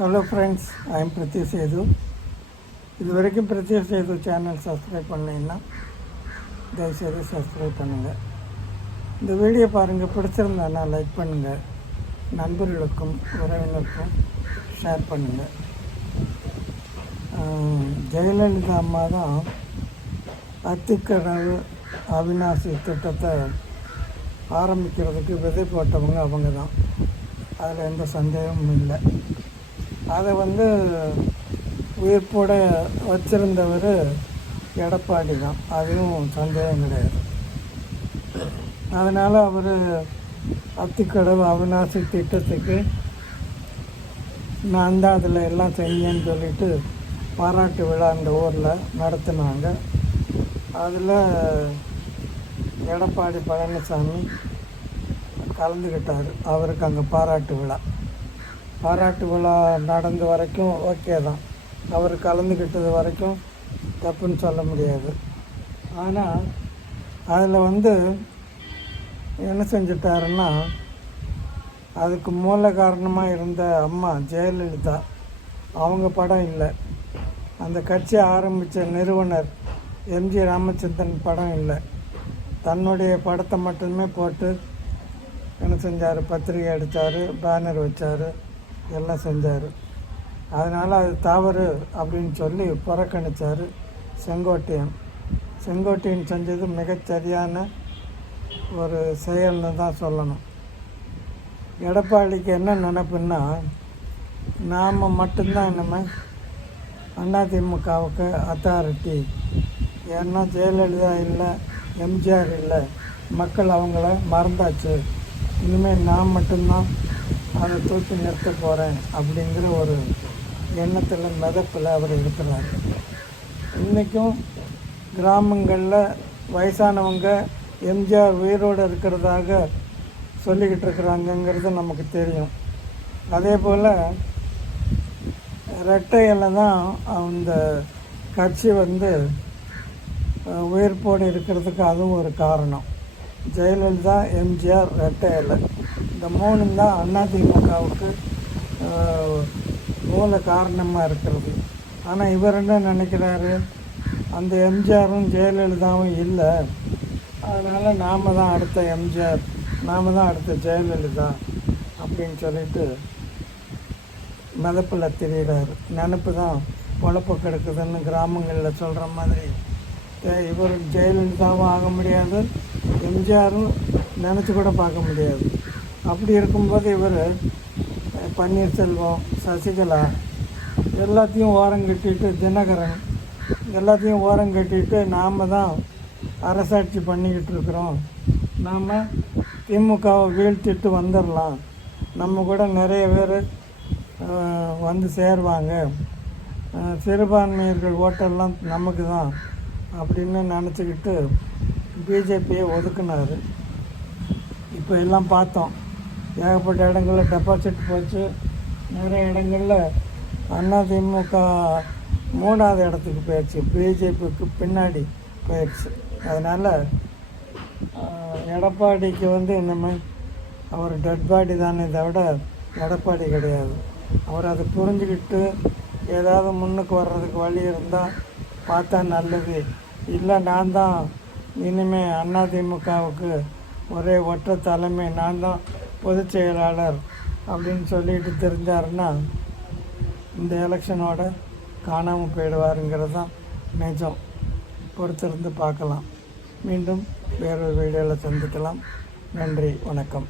Hello friends I am Prathyu Sethu இது வரைக்கும் Preeti Setu channel subscribe பண்ணீங்கன்னா தயவுசெய்து சப்ஸ்கிரைப் பண்ணுங்கள் இந்த வீடியோ பாருங்கள் பிடிச்சிருந்தானா லைக் பண்ணுங்கள் நண்பர்களுக்கும் உறவினருக்கும் ஷேர் பண்ணுங்கள் ஜெயலலிதா அம்மா தான் அத்திக்கடவு அவினாசி திட்டத்தை ஆரம்பிக்கிறதுக்கு விதை போட்டவங்க அவங்க தான். அதில் எந்த சந்தேகமும் இல்லை. அதை வந்து உயிர்ப்போட வச்சிருந்தவர் எடப்பாடி தான். அதுவும் சந்தேகம் கிடையாது. அதனால் அவர் அத்திக்கடவு அவிநாசி திட்டத்துக்கு நான் தான் அதில் எல்லாம் செஞ்சேன்னு சொல்லிட்டு பாராட்டு விழா அந்த ஊரில் நடத்தினாங்க. அதில் எடப்பாடி பழனிசாமி கலந்துக்கிட்டார். அவருக்கு அங்கே பாராட்டு விழா. பாராட்டு விழா நடந்த வரைக்கும் ஓகே தான். அவர் கலந்துக்கிட்டது வரைக்கும் தப்புன்னு சொல்ல முடியாது. ஆனால் அதில் வந்து என்ன செஞ்சிட்டாருன்னா அதுக்கு மூல காரணமாக இருந்த அம்மா ஜெயலலிதா அவங்க படம் இல்லை. அந்த கட்சி ஆரம்பித்த நிறுவனர் எம்ஜி ராமச்சந்திரன் படம் இல்லை. தன்னுடைய படத்தை மட்டுமே போட்டு என்ன செஞ்சார்? பத்திரிகை அடித்தார் பேனர் வச்சார். எல்லாம் செஞ்சார். அதனால் அது தவறு அப்படின்னு சொல்லி புறக்கணித்தார் செங்கோட்டையன். செங்கோட்டையன் செஞ்சது மிகச்சரியான ஒரு செயல்னு தான் சொல்லணும். எடப்பாடிக்கு என்ன நினப்புன்னா நாம் மட்டும்தான் இனிமேல் அதிமுகவுக்கு அத்தாரிட்டி ஏன்னா ஜெயலலிதா இல்லை எம்ஜிஆர் இல்லை மக்கள் அவங்கள மறந்தாச்சு. இனிமேல் நான் மட்டும்தான் அதை தூக்கி நிறுத்த போகிறேன் அப்படிங்கிற ஒரு எண்ணத்தில் மிதப்பில் அவர் இருக்கிறார். இன்றைக்கும் கிராமங்களில் வயசானவங்க எம்ஜிஆர் உயிரோடு இருக்கிறதாக சொல்லிக்கிட்டு இருக்கிறாங்கங்கிறது நமக்கு தெரியும். அதே போல் ரெட்டையில் தான் அந்த கட்சி வந்து உயிர் போடு இருக்கிறதுக்கு அதுவும் ஒரு காரணம். ஜெயலலிதா எம்ஜிஆர் ரெட்டையில் இந்த மௌனம் தான் அதிமுகவுக்கு மூல காரணமாக இருக்கிறது. ஆனால் இவர் என்ன நினைக்கிறாரு? அந்த எம்ஜிஆரும் ஜெயலலிதாவும் இல்லை. அதனால் நாம் தான் அடுத்த எம்ஜிஆர் நாம் தான் அடுத்த ஜெயலலிதா அப்படின்னு சொல்லிட்டு மிதப்பில் திரியிறாரு. நினப்பு தான் பொழப்பு கிடக்குதுன்னு கிராமங்களில் சொல்கிற மாதிரி. ஏ- இவர் ஜெயலலிதாவும் ஆக முடியாது எம்ஜிஆரும் நினச்சி கூட பார்க்க முடியாது. அப்படி இருக்கும்போது இவர் பன்னீர்செல்வம் சசிகலா எல்லாத்தையும் ஓரம் கட்டிட்டு தினகரன் எல்லாத்தையும் ஓரம் கட்டிட்டு நாம் தான் அரசாட்சி பண்ணிக்கிட்டு இருக்கிறோம். நாம் திமுகவை வீழ்த்திட்டு வந்துடலாம் நம்ம கூட நிறைய பேர் வந்து சேருவாங்க. சிறுபான்மையர்கள் ஓட்டெல்லாம் நமக்கு தான் அப்படின்னு நினச்சிக்கிட்டு பிஜேபியை ஒதுக்குனார். இப்போ எல்லாம் பார்த்தோம். ஏகப்பட்ட இடங்களில் டெபாசிட் போச்சு. நிறைய இடங்களில் அதிமுக மூணாவது இடத்துக்கு போயிடுச்சு பிஜேபிக்கு பின்னாடி போயிடுச்சு அதனால் எடப்பாடிக்கு வந்து இனிமேல் அவர் டெட் பாடி தானே தவிர எடப்பாடி கிடையாது. அவர் அதை புரிஞ்சுக்கிட்டு ஏதாவது முன்னுக்கு வர்றதுக்கு வழி இருந்தால் பார்த்தா நல்லது. இல்லை நான் தான் இனிமேல் அதிமுகவுக்கு ஒரே ஒற்றை தலைமை. நான் தான் பொதுச் செயலாளர் அப்படின்னு சொல்லிட்டு தெரிஞ்சாருன்னா இந்த எலெக்ஷனோட காணாமல் போயிடுவாருங்கிறது தான் நிஜம். பொறுத்திருந்து பார்க்கலாம். மீண்டும் வேறொரு வீடியோவில் சந்திக்கலாம். நன்றி வணக்கம்.